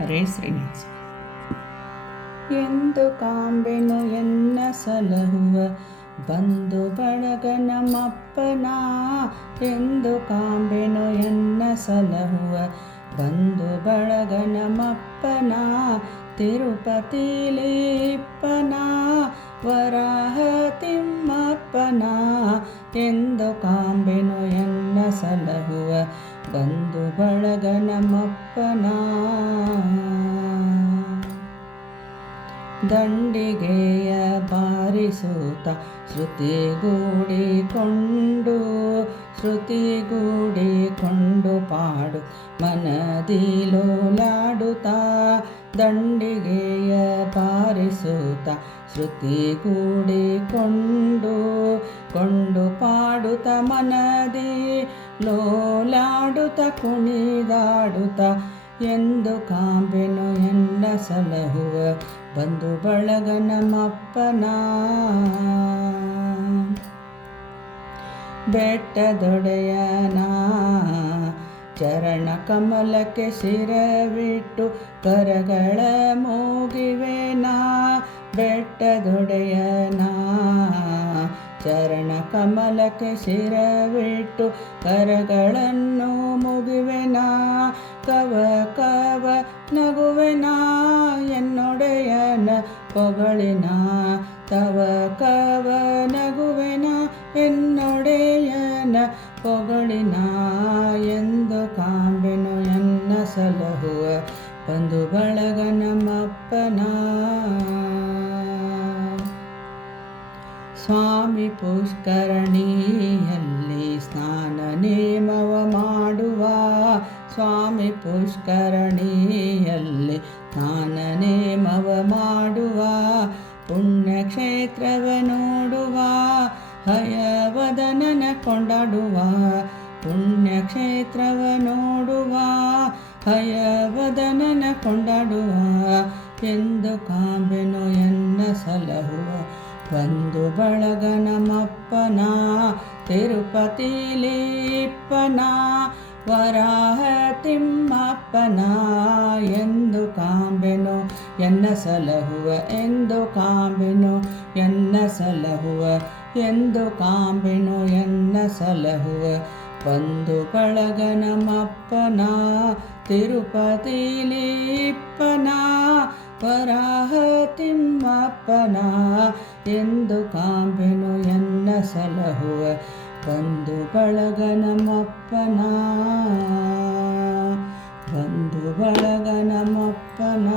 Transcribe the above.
ಹರೇ ಶ್ರೀನಿವಾಸ. ಎಂದು ಕಾಂಬೆನು ಎನ್ನ ಸಲಹುವ, ಬಂದು ಬಳಗ ನಮ್ಮಪ್ಪನ. ಎಂದು ಕಾಂಬೆನು ಎನ್ನ ಸಲಹುವ, ಬಂದು ಬಳಗ ನಮ್ಮಪ್ಪನ. ತಿರುಪತಿಲಿಪ್ಪನ ವರಾಹ ತಿಮ್ಮಪ್ಪನ. ಎಂದು ಕಾ ಸಲಹುವ ಬಂಧು ಬಳಗ ನಮ್ಮಪ್ಪನ. ದಂಡಿಗೆಯ ಬಾರಿಸುತ್ತ ಶ್ರುತಿಗೂಡಿಕೊಂಡು ಶ್ರುತಿಗೂಡಿಕೊಂಡು ಪಾಡು ಮನದಿಲೋಲಾಡುತ್ತಾ ದಂಡಿಗೆಯ ಬಾರಿಸುತ್ತ ಶ್ರುತಿಗೂಡಿಕೊಂಡು ಕೊಂಡು ಪಾಡುತ್ತ ಮನದಿ ಲೋಲಾಡುತ್ತ, ಕುಣಿದಾಡುತ್ತ, ಎಂದು ಕಾಂಬೆನು ಎನ್ನ ಸಲಹುವ, ಬಂದು ಬಳಗ ನಮ್ಮಪ್ಪನ. ಬೆಟ್ಟದೊಡೆಯನ ಚರಣ ಕಮಲಕ್ಕೆ ಶಿರವಿಟ್ಟು, ಕರಗಳ ಮೂಗಿವೆ ನಾ ಬೆಟ್ಟದೊಡೆಯನ ಚರಣ ಕಮಲಕ್ಕೆ ಶಿರವಿಟ್ಟು ಕರಗಳನ್ನು ಮುಗಿವೆನ. ಕವ ಕವ ನಗುವೆನ ಎನ್ನೊಡೆಯನ ಪೊಗಳಿನ. ತವ ಕವ ನಗುವೆನ ಎನ್ನೊಡೆಯನ ಪೊಗಳಿನ. ಎಂದು ಕಾಂಬೆನು ಎನ್ನ ಸಲಹುವ ಬಂದು ಬಳಗ ನಮ್ಮಪ್ಪನ ಸ್ವಾಮಿ ಪುಷ್ಕರಣಿಯಲ್ಲಿ ಸ್ನಾನ ನೇಮವ ಮಾಡುವ. ಸ್ವಾಮಿ ಪುಷ್ಕರಣಿಯಲ್ಲಿ ಸ್ನಾನ ನೇಮವ ಮಾಡುವ. ಪುಣ್ಯಕ್ಷೇತ್ರವ ನೋಡುವ, ಹಯವದನನ ಕೊಂಡಾಡುವ. ಪುಣ್ಯಕ್ಷೇತ್ರವ ನೋಡುವ, ಹಯವದನನ ಕೊಂಡಾಡುವ. ಎಂದು ಕಾಂಬೆನು ಎನ್ನ ಸಲಹುವ. ಬಂದು ಬಳಗ ನಮ್ಮಪ್ಪನ ತಿರುಪತಿಲಿಪ್ಪನ, ವರಾಹ ತಿಮ್ಮಪ್ಪನ ಎಂದು ಕಾಂಬೆನು, ಎನ್ನ ಸಲಹುವ ಎಂದು ಕಾಂಬೆನು, ಎನ್ನ ಸಲಹುವ ಎಂದು ಕಾಂಬೆನು, ಎನ್ನ ಸಲಹುವ ಬಂದು ಬಳಗ ನಮ್ಮಪ್ಪನ ತಿರುಪತಿಲಿಪ್ಪನ ವರಾಹ ತಿಮ್ಮಪ್ಪನ ಎಂದು ಕಾಂಬೆನು ಎನ್ನ ಸಲಹುವ ಬಂದು ಬಳಗ ನಮ್ಮಪ್ಪನ ನಮ್ಮಪ್ಪನಾ ಬಳಗ ನಮ್ಮಪ್ಪನ